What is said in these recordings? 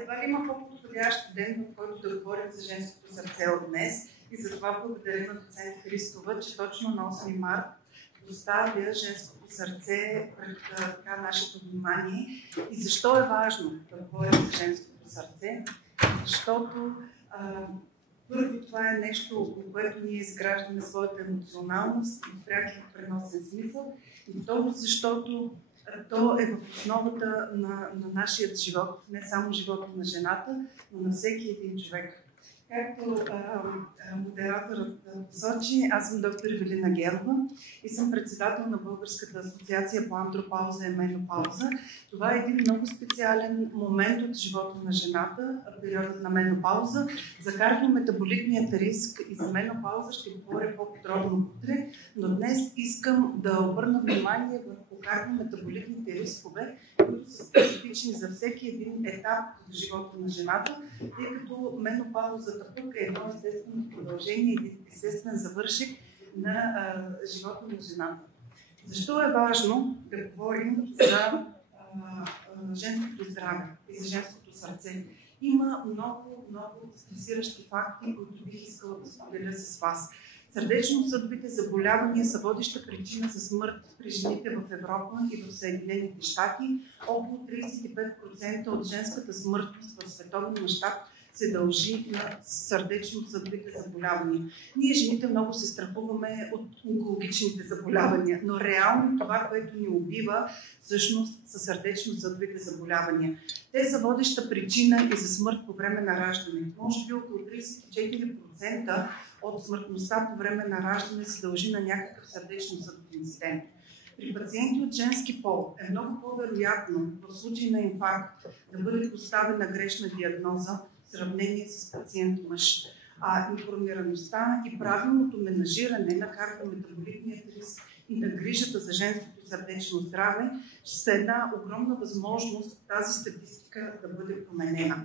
Едва ли има по-подходящ ден, в който да говорим за женското сърце от днес, и затова благодаря на доцент Христова, че точно на 8 март доставя женското сърце пред нашето внимание. И защо е важно да говорим за женското сърце? Защото първо, това е нещо, по което ние изграждаме своята емоционалност и пряки преносен смисъл. И второ, защото то е в основата на нашия живот, не само живота на жената, но на всеки един човек. Както модераторът посочи, аз съм доктор Евелина Герова и съм председател на Българската асоциация по андропауза и менопауза. Това е един много специален момент от живота на жената, периодът на менопауза. За кардиометаболитният риск и за менопауза ще говоря по-подробно утре, но днес искам да обърна внимание върху кардиометаболитните рискове, които са специфични за всеки един етап в живота на жената, тъй като менопаузата пък е едно естествено продължение, един естествен завършек на живота на жената. Защо е важно да говорим за женското здраве и за женското сърце? Има много стресиращи факти, които бих искала да споделя с вас. Сърдечно-съдовите заболявания са водеща причина за смърт при жените в Европа и в Съединените щати. Около 35% от женската смъртност в световен мащаб се дължи на сърдечно-съдовите заболявания. Ние, жените, много се страхуваме от онкологичните заболявания, но реално това, което ни убива, всъщност са сърдечно-съдовите заболявания. Те са водеща причина и за смърт по време на раждането. Може би около 34% от смъртността по време на раждане се дължи на някакъв сърдечно-съдов инцидент. При пациенти от женски пол е много по-вероятно в случай на инфаркт да бъде поставена грешна диагноза в сравнение с пациент мъж. Информираността и правилното менажиране на кардиометаболитния риск и на грижата за женското сърдечно здраве ще са една огромна възможност тази статистика да бъде променена.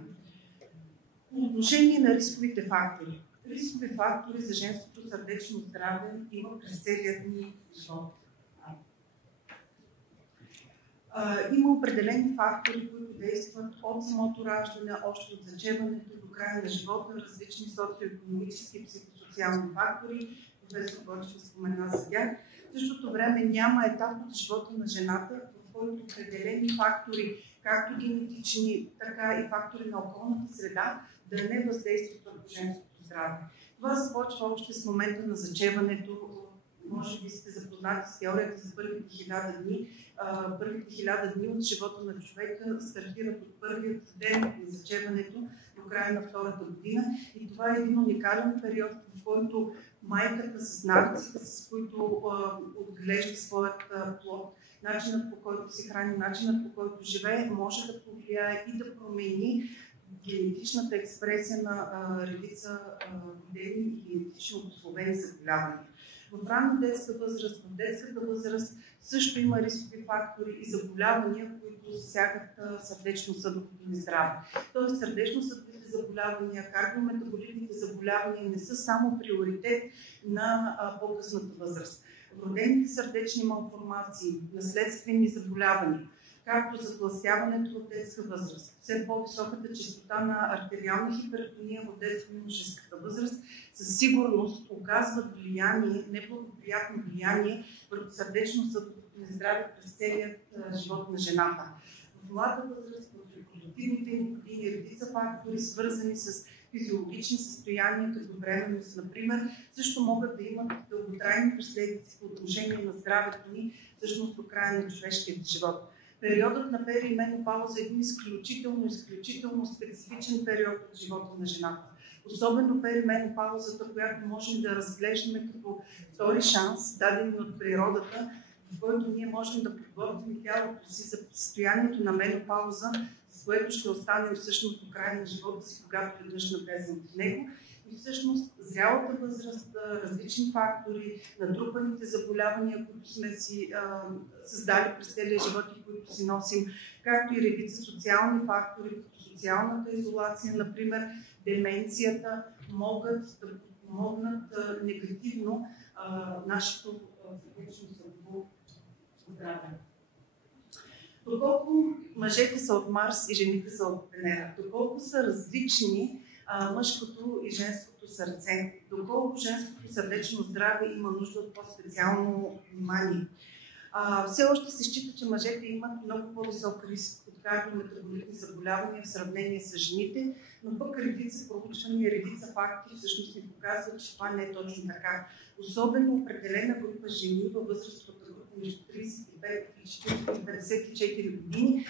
По отношение на рисковите фактори. Рискови фактори за женското сърдечно здраве има през целият ни живот. Има определени фактори, които действат от самото раждане, още от зачеването до края на живота, различни социо-икономически и психосоциални фактори. Професор Гочева спомена за тях. В същото време няма етап от живота на жената, в който определени фактори, както генетични, така и фактори на околната среда, да не въздействат върху женското здраве. Това започва още с момента на зачеването. Може би сте запознати с теорията за първите 1000 дни. Първите 1000 дни от живота на човека стартират от първият ден на зачеването до края на втората година. И това е един уникален период, в който майката с нарците, с които отглежда своят плод, начинът, по който се храни, начинът, по който живее, може да повлияе и да промени генетичната експресия на редица родени и генетично обусловени заболявания. В ранна детска възраст, в детската възраст също има рискови фактори и заболявания, които засягат сърдечно-съдовото ни здраве. Тоест сърдечно-съдовите заболявания, кардиометаболитните заболявания не са само приоритет на по-късната възраст. Вродените сърдечни малформации, наследствени заболявания, както затлъстяването в детска възраст, все по-високата честота на артериална хипертония в детско-юношеската възраст, със сигурност оказват влияние, неблагоприятно влияние върху сърдечно-съдовото здраве през целият живот на жената. В млада възраст, в репродуктивните години, редица фактори, свързани с физиологични състояния, като бременност, например, също могат да имат дълготрайни последици по отношение на здравето ни, всъщност до края на човешкият живот. Периодът на перименопауза е един изключително специфичен период от живота на жената. Особено перименопаузата, която можем да разглеждаме като втори шанс, даден от природата, в който ние можем да подготвим тялото си за състоянието на менопауза, с което ще останем всъщност до края на живота си, когато веднъж навлезем в него. И всъщност зрялата възраст, различни фактори, натрупаните заболявания, които сме си създали през целия живот и които си носим, както и редица социални фактори, като социалната изолация, например, деменцията, могат да подпомогнат негативно нашето сърдечно-съдово здраве. Доколко мъжете са от Марс и жените са от Венера, доколко са различни мъжкото и женското сърце, доколко женското сърдечно здраве има нужда от по-специално внимание. Все още се счита, че мъжете имат много по-висок риск от кардиометаболитни заболявания в сравнение с жените, но пък редица проучвания, редица факти всъщност ни показват, че това не е точно така. Особено определена група жени във възрастовата група между 35 и 54 години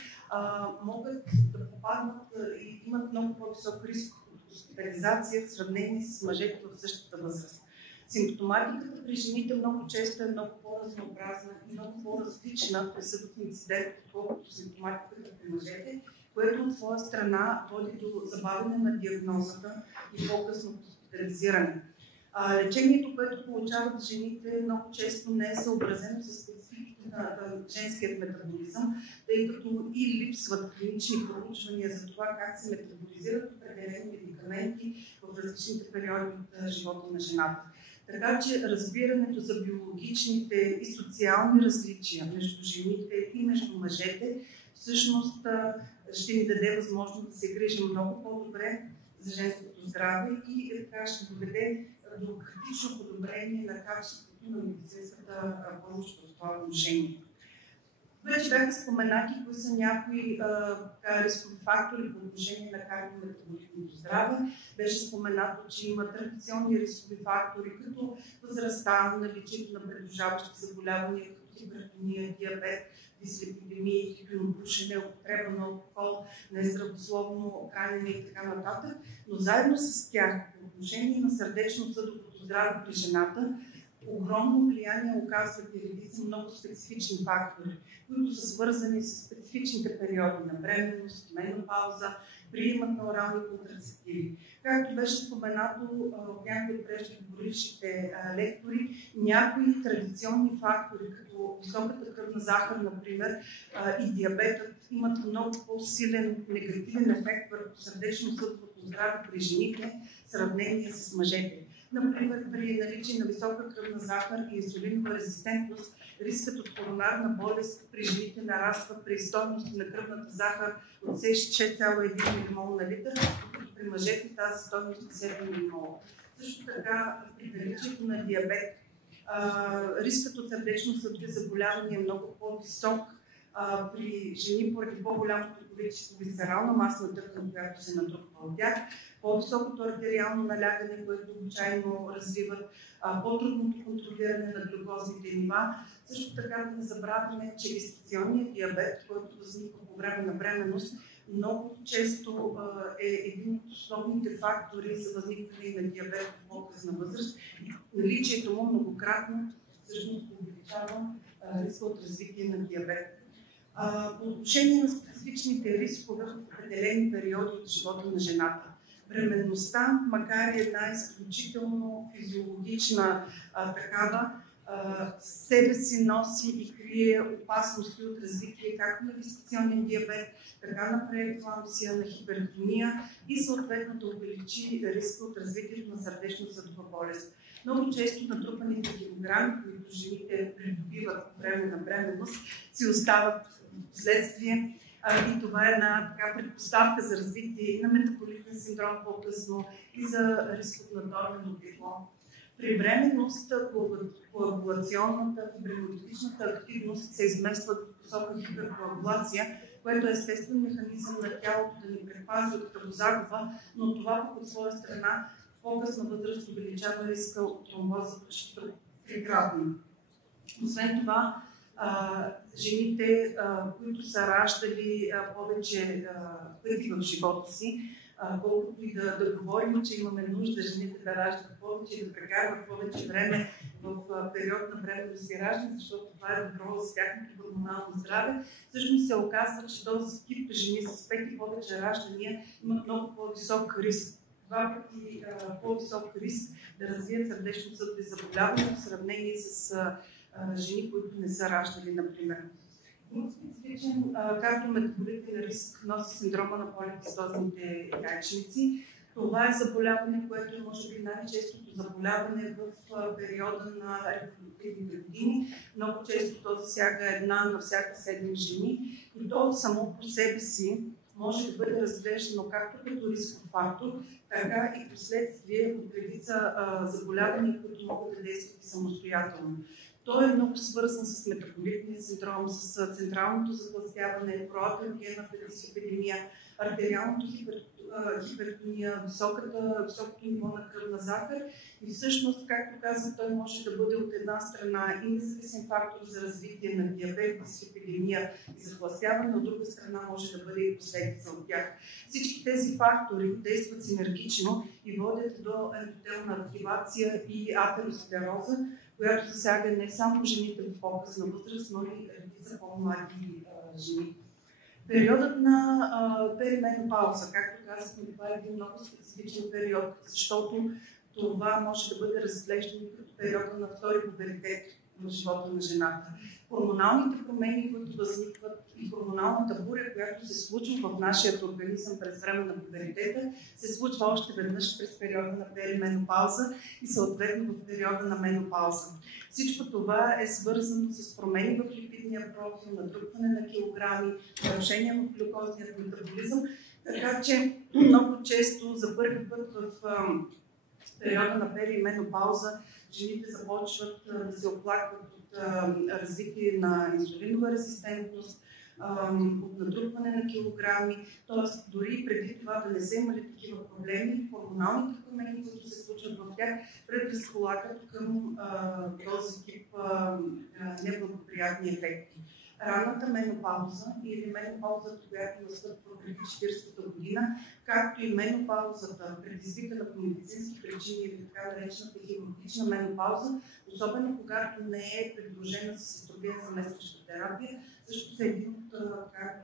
могат да попаднат и имат много по-висок риск от хоспитализация в сравнение с мъжете в същата възраст. Симптоматиката при жените много често е много по-разнообразна и много по-различна присъдов инцидент, отколкото симптоматиката при мъжете, което от своя страна води до забавяне на диагнозата и по-късно хоспитализиране. Лечението, което получават жените, много често не е съобразено с спецификите на женският метаболизъм, тъй като и липсват клинични проучвания за това как се метаболизират определени медикаменти в различните периоди от живота на жената. Така че разбирането за биологичните и социални различия между жените и между мъжете всъщност ще ни даде възможност да се грижим много по-добре за женското здраве и така ще доведе до критично подобрение на качеството на медицинската помощ в това отношение. Вече бяха споменати кои са някои рискови фактори по отношение на кардиометаболитното здраве. Беше споменато, че има традиционни рискови фактори, като възрастта, наличието на придружаващи заболявания, като хипертония, диабет, дислепидемия, тютюнопушене, употреба на алкохол, нездравословно хранене и така нататък. Но заедно с тях, по отношение на сърдечно-съдовото здраве при жената, огромно влияние оказват и редица много специфични фактори, които са свързани с специфичните периоди на бременност, менопауза, приемът на орални контрацептиви. Както беше споменато от някои от преждеговорившите лектори, някои традиционни фактори, като високата кръвна захар, например, и диабетът, имат много по-силен негативен ефект върху сърдечно-съдовото здраве при жените в сравнение с мъжете. Например, при наличие на висока кръвна захар и инсулинова резистентност, рискът от коронарна болест при жените нараства при стойности на кръвната захар от 6,1 ммол на литър, докато при мъжете тази стойност е 7 ммол. Също така, при наличието на диабет, рискът от сърдечно-съдови заболявания е много по-висок при жени поради по-голямото количество висцерална масна тъкан, която се натрупва от тях, по-високото артериално налягане, което обичайно развиват, по-трудното контролиране на глюкозните нива. Също така да не забравяме, че гестационният диабет, който възниква по време на бременност, много често е един от основните фактори за възникване на диабет в по-късна възраст и наличието му многократно всъщност увеличава риска от развитие на диабет. По отношение на специфичните рискове в определени периоди от живота на жената. Бременността, макар и една изключително физиологична такава, себе си носи и крие опасности от развитие както на гестационен диабет, така на прееклампсия, на хипертония и съответно да увеличи риска от развитието на сърдечно-съдова болест. Много често натрупаните килограми, които жените придобиват по време на бременност, си остават вследствие. И това е една така предпоставка за развитие и на метаболитен синдром по-късно и за риск от наднормено тегло. При бременност коагулационната, фибринолитичната активност се измества в посока хиперкоагулация, което е естествен механизъм на тялото да ни предпази от кръвозагуба, но това от своя страна в по-късна възраст увеличава риска от тромбоза трикратно. Освен това, жените, които са раждали повече пъти в живота си, колкото и да говорим, че имаме нужда жените да раждат повече и да прекарват повече време в период на бременност и раждане, защото това е добро за тяхното хормонално здраве. Всъщност се оказва, че този тип жени с 5 и повече раждания имат много по-висок риск. 2 пъти по-висок риск да развият сърдечно-съдови заболявания в сравнение с жени, които не са раждали, например. Друг специфичен кардиометаболитен риск носи синдрома на поликистозните яйчници. Това е заболяване, което е може би най-честото заболяване в периода на репродуктивните години. Много често то засяга една на всяка 7 жени и то само по себе си може да бъде разглеждано както като рисков фактор, така и последствие от редица заболявания, които могат да действат самостоятелно. Той е много свързан с метаболитния синдром, с централното затлъстяване, проатерогенната дислипидемия, артериалното хипертония, високото ниво на кръвна захар. И всъщност, както казвам, той може да бъде от една страна и независим фактор за развитие на диабет, дислипидемия и затлъстяване, от друга страна може да бъде и последица от тях. Всички тези фактори действат синергично и водят до ендотелна активация и атеросклероза, която засяга не само жените в по-късна възраст, но и редица по-млади жени. Периодът на перименопауза, както казахме, това е един много специфичен период, защото това може да бъде разглеждано като периода на втори пубертет в живота на жената. Хормоналните промени, които възникват и хормоналната буря, която се случва в нашия организъм през време на пубертета, се случва още веднъж през периода на перименопауза и съответно в периода на менопауза. Всичко това е свързано с промени в липидния профил, натрупване на килограми, нарушение в глюкозния метаболизъм, така че много често за първи път в периода на перименопауза жените започват да се оплакват от развитие на инсулинова резистентност, от натрупване на килограми, т.е. дори преди това да не са имали такива проблеми, хормоналните промени, които се случват в тях, предразполагат към този тип неблагоприятни ефекти. Ранната менопауза или менопаузата, която настъпва преди 40-та година, както и менопаузата, предизвикана по медицински причини или така наречената хирургична менопауза, особено когато не е придружена с естроген заместваща терапия, също са един от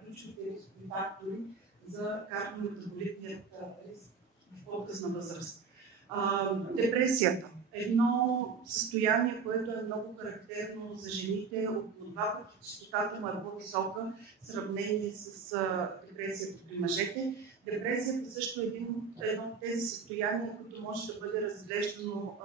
ключовите рискови фактори за кардиометаболитният риск в по-късна възраст. Депресията. Едно състояние, което е много характерно за жените, около 2 пъти честотата му е по-висока в сравнение с депресията при мъжете. Депресията също е едно от тези състояния, които може да бъде разглеждано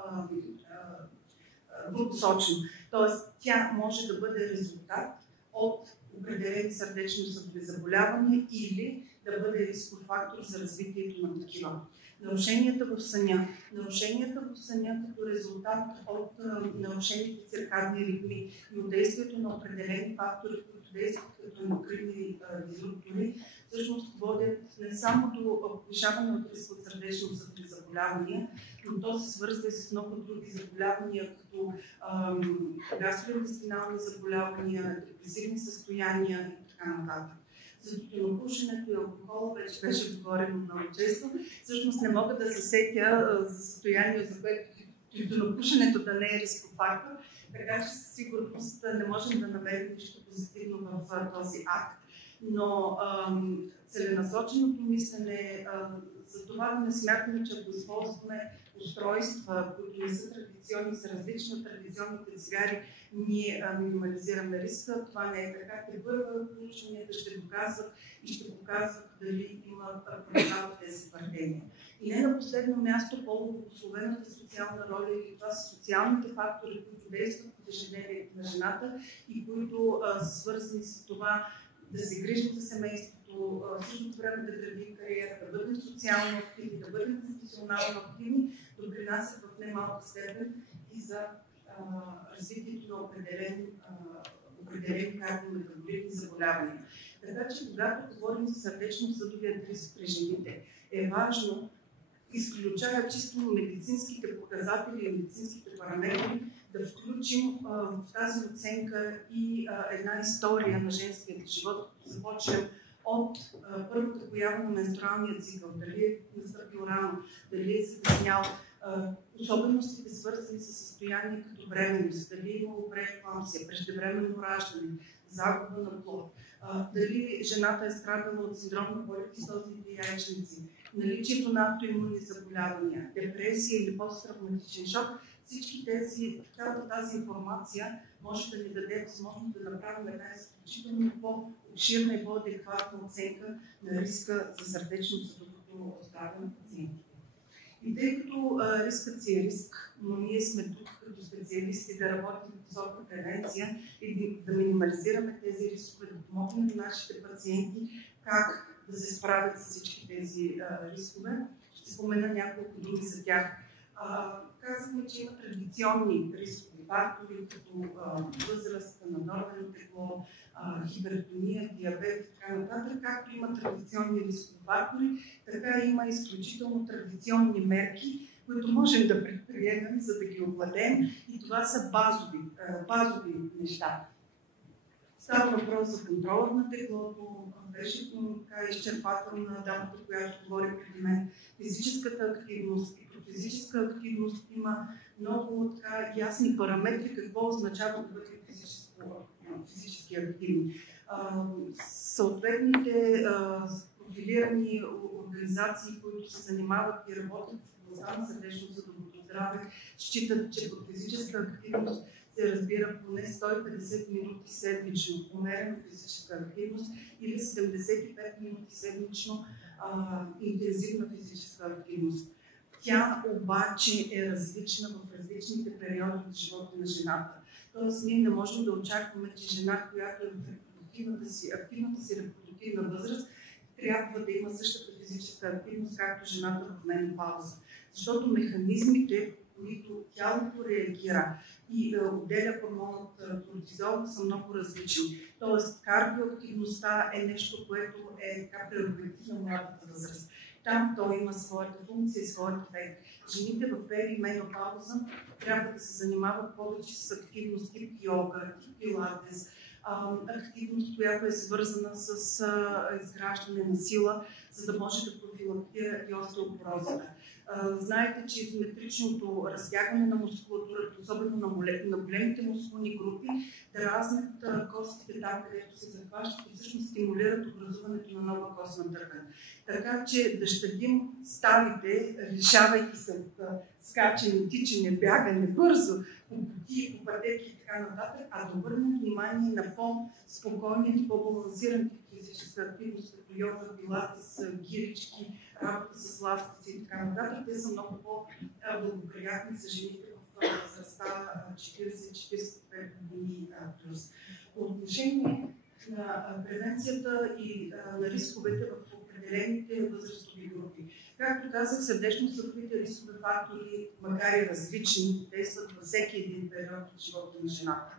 двупосочно. Тоест, тя може да бъде резултат от определени сърдечно-съдови заболявания или да бъде рисков фактор за развитието на такива. Нарушенията в съня. Нарушенията в съня като резултат от нарушените циркадни ритми и от действието на определени фактори, които действат като ендокринни дизруптори, всъщност водят не само до повишаване от риск от сърдечно-съдови заболявания, но то се свързва и с много други заболявания, като гастроинтестинални заболявания, депресивни състояния и така нататък. За тютюнопушенето и алкохола вече беше говорено много често. Всъщност не мога да се сетя за състояние, за което тютюнопушенето да не е рисков фактор, така че със сигурност не можем да намерим нищо позитивно в този акт. Но целенасоченото мислене, за това да не смятаме, че ако използваме устройства, които не са традиционни, са различни от традиционните цигари, ние минимализираме риска. Това не е така. Първо проучванията ще доказват и ще показват дали има правда в тези твърдения. И не на последно място, по-благословената социална роля или това са социалните фактори, които действат в ежедневието на жената и които са свързани с това да се грижим за семейството, в същото време да градим кариера, да бъдем социално активни, да бъдем професионално активни, допринасят в немалка степен и за развитието на определени кардиометаболитни заболявания. Така че, когато говорим за сърдечно-съдовият риск при жените, е важно, изключая чисто медицинските показатели и медицинските параметри, да включим в тази оценка и една история на женския живот, като започнем от първата поява на менструалния цикъл, дали е настъпил рано, дали е закъснял, особеностите свързани с състояние като бременност, дали е имало прееклампсия, преждевременно раждане, загуба на плод, дали жената е страдала от синдром на поликистозните яйчници, наличието на автоимунни заболявания, депресия или посттравматичен шок. Всички цялата тази информация може да ни даде възможност да направим една изключително по-обширна и по-адекватна оценка на риска за сърдечно-съдовото оставане на пациентите. И тъй като рискът си е риск, но ние сме тук като специалисти да работим в посока превенция и да минимализираме тези рискове, да помогнем на нашите пациенти как да се справят с всички тези рискове. Ще спомена няколко думи за тях. Казахме, че има традиционни рискови фактори, като възраст, наднормено тегло, хипертония, диабет и така нататък. Както има традиционни рискови фактори, така има изключително традиционни мерки, които можем да предприемем, за да ги овладеем. И това са базови неща. Става въпрос за контрола на теглото, беше изчерпателна дамата, която говори преди мен. Физическата активност и физическа активност има много ясни параметри какво означава да бъде физически активни. Съответните профилирани организации, които се занимават и работят в областта на сърдечно-съдовото здраве, считат, че под физическа активност се разбира поне 150 минути седмично умерена физическа активност или 75 минути седмично интензивна физическа активност. Тя обаче е различна в различните периоди от живота на жената. Тоест ние не можем да очакваме, че жена, която е в активната си репродуктивна възраст, трябва да има същата физическа активност, както жената в менопауза. Защото механизмите, които тялото реагира и отделя хормонът кортизол, са много различни. Тоест кардиоактивността е нещо, което е прерогатив на младата възраст. Там той има своята функция и своят ефект. Жените в перименопауза трябва да се занимават повече с активност тип йога, тип пилатес, активност, която е свързана с изграждане на сила, за да може да профилактира и остеопорозата. Знаете, че изометричното разтягане на мускулатурата, особено на големите мускулни групи, дразнят костите там, където се захващат и всъщност стимулират образуването на нова костна тъкан. Така че да щадим ставите, решавайки се от скачане, тичане, бягане бързо, по пути, по пътеки и така нататък, а да обърнем внимание на по-спокойния и по-балансиран физическа активност, като йога, пилатес, гирички, работа с ластици и така нататък. Те са много по-благоприятни за жените в възрастта 40-45 години плюс. По отношение на превенцията и на рисковете в определените възрастови групи. Както казах, сърдечно-съдовите рискови фактори, макар и различни, действат във всеки един период от живота на жената.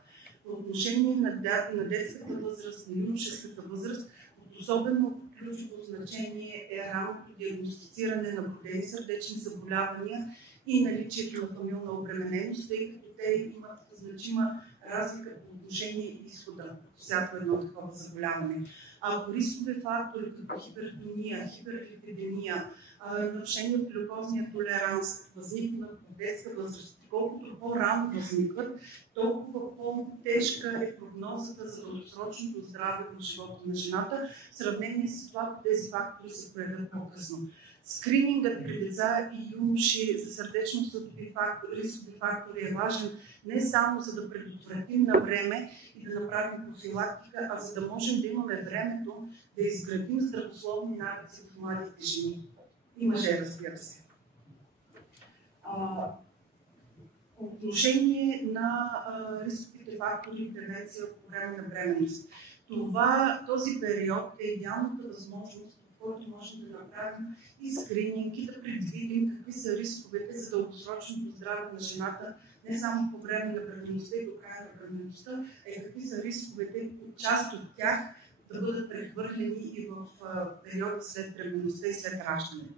По отношение на детската възраст, на юношеската възраст, от особено ключово значение е ранното диагностициране на вродени сърдечни заболявания и наличието на фамилна обремененост, тъй като те имат значима разлика по отношение изхода от всяко едно такова заболяване. Ако рискови фактори като хипертония, хиперлипидемия, нарушение в глюкозния толеранс възникнат в детска възраст, колкото по-рано възникват, толкова по-тежка е прогнозата за дългосрочното здраве в живота на жената, в сравнение с това, тези фактори се проявят по-късно. Скринингът при деца и юноши за сърдечно-съдови рискови фактори е важен не само за да предотвратим на време и да направим профилактика, а за да можем да имаме времето да изградим здравословни навици в младите жени. И мъже, разбира се. По отношение на рисковите фактори и превенция по време на бременност. Този период е идеалната възможност, в който можем да направим и скрининг и да предвидим какви са рисковете за дългосрочното здраве на жената, не само по време на бременността и до края на бременността, а какви са рисковете, част от тях да бъдат прехвърлени и в периода след бременността и след раждането.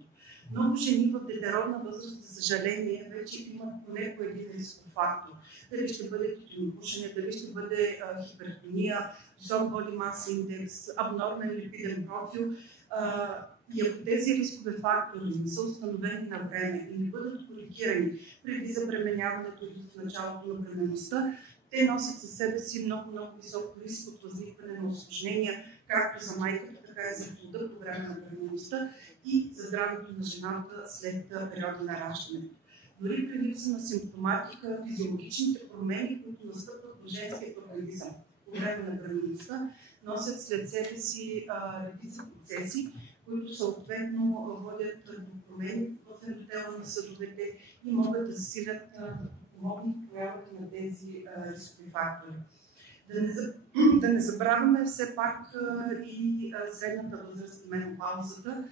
Много жени в детородна възраст, за съжаление, вече имат поне по един рисков фактор. Дали ще бъде тютюнопушене, дали ще бъде хипертония, висок body mass index, абнормен липиден профил. И ако тези рискови фактори не са установени на време и не бъдат коригирани преди забременяването или в началото на бременността, те носят със себе си много висок риск от възникване на усложнения, както за майката, така и за плода по време на бременността и за здравето на жената след периода на раждането. Дори при липса на симптоматика, физиологичните промени, които настъпват в женския организъм по време на бременността, носят след себе си редица процеси, които съответно водят до промени в ендотела на съдовете и могат да засилят, да помогнат в появата на тези рискови фактори. Да не забравяме все пак и средната възраст на менопаузата.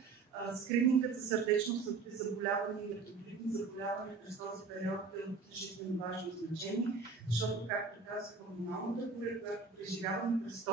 Скринингът за сърдечно-съдови заболявания и метаболитни заболявания през този период е от жизнено важно значение, защото, както казах, хормоналната буря, която преживяваме през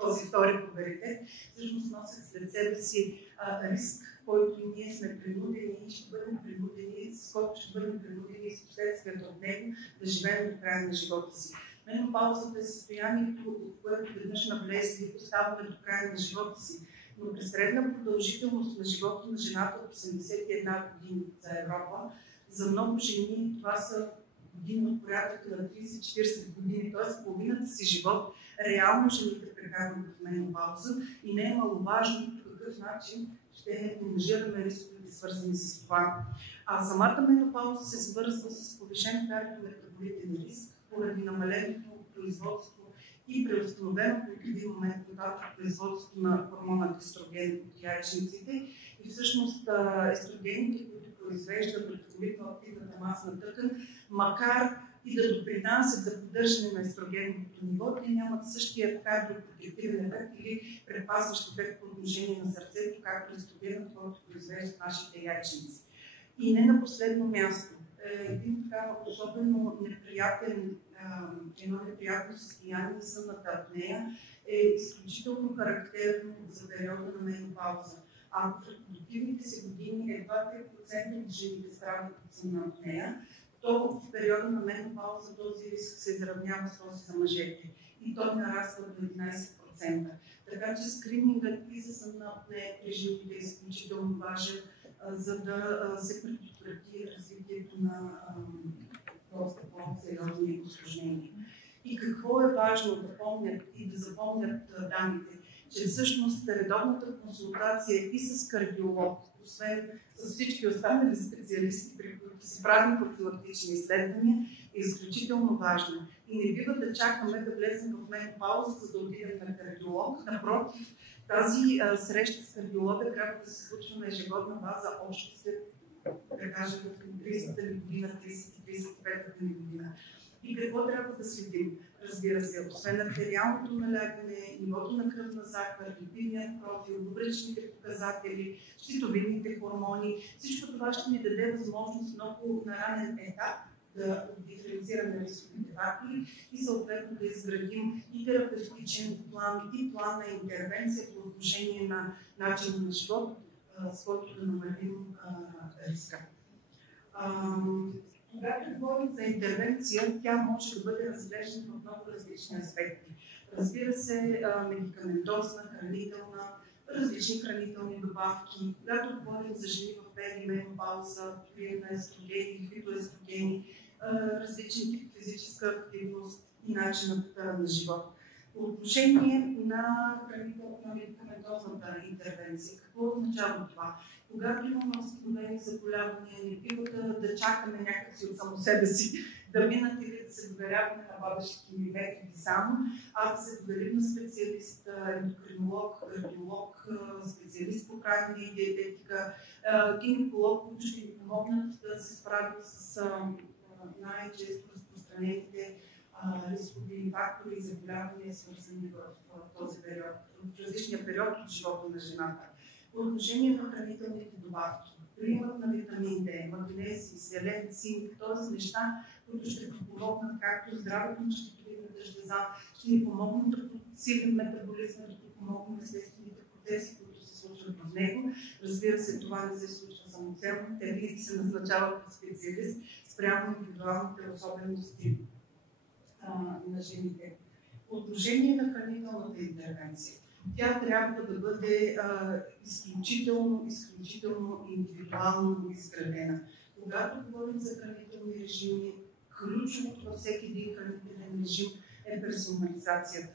този втори пубертет, всъщност носят след себе си риск, който ние сме принудени и ще бъдем принудени, с който ще бъдем принудени с последствията от него да живеем до края на живота си. Менопаузата е състоянието, в което веднъж навлезли, оставаме до края на живота си. Но при средна продължителност на живота на жената от 81 години за Европа, за много жени това са години от порядъка на 30-40 години, т.е. половината си живот, реално жените прекарват в менопауза и не е маловажно по какъв начин ще менажираме рисковете, свързани с това. А самата менопауза се свързва с повишен кардиометаболитен риск поради намалението на производство и преустановеното от един момент нататък производството на хормона естроген от яйчниците. И всъщност естрогените, които произвеждат метаболитно активната масна тъкан, макар и да допринасят за поддържане на естрогенното ниво, те нямат същия кардиопротективен ефект или предпазващ ефект по отношение на сърцето, както естрогенът, който произвеждат нашите яйчници. И не на последно място, един така особено едно неприятно състояние, сънната апнея, е изключително характерно за периода на менопауза. Ако в репродуктивните си години едва 3% от жените страдат от сънна апнея, то в периода на менопауза този риск се изравнява с този за мъжете и той нараства до 11%. Така че скринингът и за сънна апнея при жените е изключително важен, за да се предотврати развитието на доста по-сериозни усложнения. И какво е важно да помнят и да запомнят дамите, че всъщност редовната консултация и с кардиолог, освен с всички останали специалисти, при които си правим профилактични изследвания, е изключително важна. И не бива да чакаме да влезем в менопауза, за да отидем на кардиолог. Напротив, тази среща с кардиолога трябва да се случва на ежегодна база още след, да кажем, 30-та ни година, 30-35-та ни година. И какво трябва да следим? Разбира се, освен артериалното налягане, нивото на кръвна захар, липидният профил, бъбречните показатели, щитовидните хормони, всичко това ще ни даде възможност много на ранен етап да диференцираме рисковите фактори и съответно да изградим и терапевтичен план, и план на интервенция по отношение на начина на живот, с който да намалим риска. Когато говорим за интервенция, тя може да бъде разглеждана в много различни аспекти. Разбира се, медикаментозна, хранителна, различни хранителни добавки. Когато говорим за жени в перименопауза, прием на естрогени и фитоестрогени, различни тип физическа активност и начинът на живот. По отношение на медикаментозната интервенция, какво означава това? Когато имаме установени заболявания, не бива да чакаме някакси от само себе си да минат или да се доверяваме на бабешки методи само, а да се доверим на специалист, ендокринолог, кардиолог, специалист по хранене и диететика, гинеколог, които ще ни помогнат да се справят с най-често разпространените рискови фактори и заболявания, свързани в този период, в различния период от живота на жената. По отношение на хранителните добавки, приемат на витамин D, магнезий, селен, цинк, т.е. неща, които ще помогнат както здравето на щитовидната жлеза, ще ни помогнат да подсилим метаболизма, да помогнат естествените процеси, които се случват в него. Разбира се, това не се случва самоцелно, те винаги се назначават от специалист спрямо индивидуалните особености на жените. По отношение на хранителната интервенция, тя трябва да бъде изключително индивидуално изградена. Когато говорим за хранителни режими, ключовото във всеки един хранителен режим е персонализацията.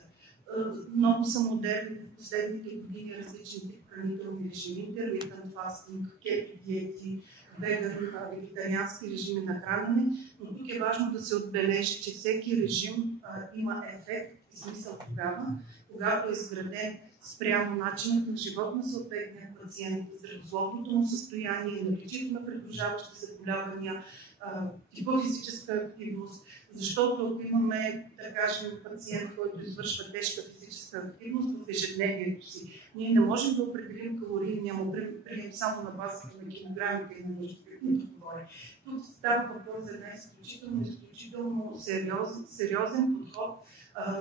Много са модерни в последните години различни тип хранителни режими, интермитент фастинг, кето диети, вегетариански режими на хранене, но тук е важно да се отбележи, че всеки режим има ефект и смисъл тогава, когато е изграден спрямо начинът на живот на съответния пациент, здравословното му състояние, наличието на придружаващи заболявания, типа физическа активност, защото ако имаме, да кажем, пациент, който извършва тежка физическа активност в ежедневието си, ние не можем да определим калорийния му прием само на базата на килограмите и на нуждите, които говорим. Тук става въпрос за една изключително сериозен подход,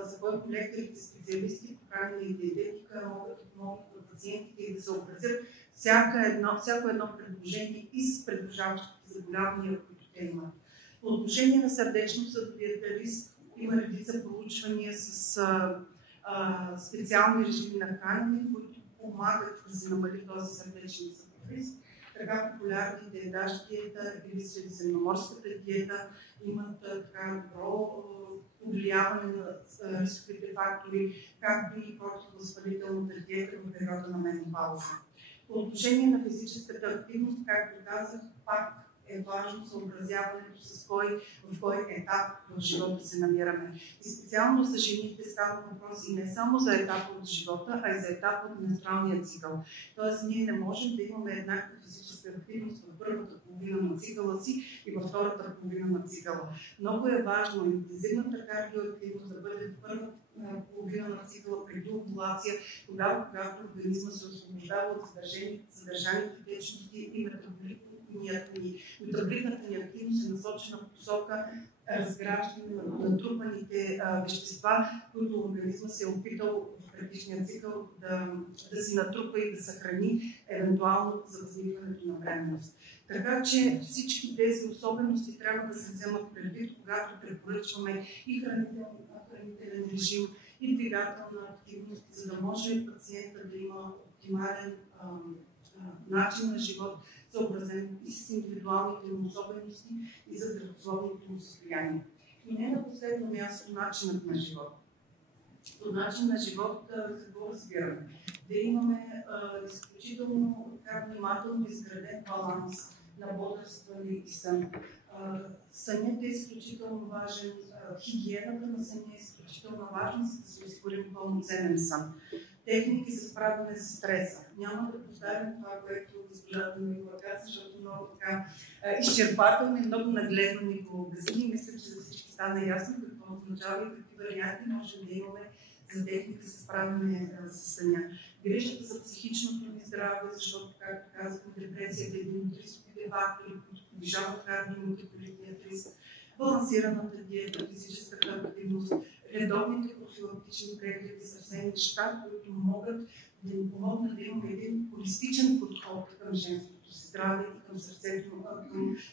за който лекарите, специалисти по хранене и диететика могат да помогнат на пациентите и да съобразят всяко едно предложение и с придружаващите заболявания, които те имат. По отношение на сърдечно-съдовия риск има редица проучвания с специални режими на хранене, които помагат да се намали този сърдечен съдов риск. Така популярни диетаж диета или средиземноморската диета имат така добро повлияване на рисковите фактори, както и противовъзпалителната диета в периода на менопауза. По отношение на физическата активност, както казах, пак е важно съобразяването в кой етап в живота се намираме. И специално за жените става въпрос и не само за етап от живота, а и за етап от менструалния цикъл. Тоест ние не можем да имаме еднаква физическа активност в първата половина на цикъла си и във втората половина на цикъла. Много е важно интензивната кардиоактивност да бъде в първата половина на цикъла преди овулация, тогава, когато организма се освобождава от задържаните течности и метаболитната ни активност е насочена в посока разграждане на натрупаните вещества, които организма се е опитал в предишния цикъл да си натрупа и да съхрани, евентуално за възникването на бременност. Така че всички тези особености трябва да се вземат предвид, когато препоръчваме и хранителен режим, и двигателна активност, за да може пациента да има оптимален начин на живот, съобразен и с индивидуалните му особености и за здравословното му състояние. И не на последно място начинът на живот. По начин на живот какво разбираме? Да имаме изключително внимателно изграден баланс на бодрстване и сън. Сънят е изключително важен, хигиената на съня е изключително важна, за да се осигурим пълноценен сън. Техники за справяне с стреса. Няма да повтарям това, което госпожата Микова каза, защото много така изчерпателно и много нагледно ни го обясни. Мисля, че за всички стана ясно какво означава и какви варианти можем да имаме за техника за справяне с съня. Грижата за психичното ни здраве, защото, както казахме, депресията е един от рисковите фактори, които повишават кардиометаболитния риск, балансираната диета, физическата активност, редовните профилактични прегледи са все неща, които могат да ни помогнат да имаме един холистичен подход към женското си здраве и към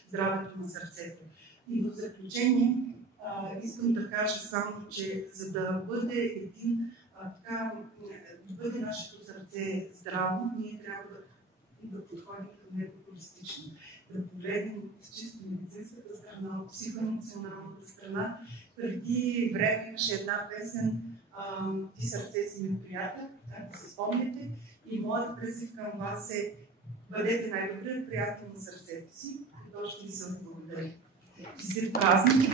здравето на сърцето. И в заключение искам да кажа само, че за да бъде да бъде нашето сърце здраво, ние трябва да подходим към него холистично. Да погледнем с чисто медицинската страна, от психоемоционалната страна. Преди време имаше една песен "Ти сърце си ми приятел", ако се спомняте, и моят призив към вас е: бъдете най-добрият приятел на сърцето си, и то ще ви се благодаря. Честит празник!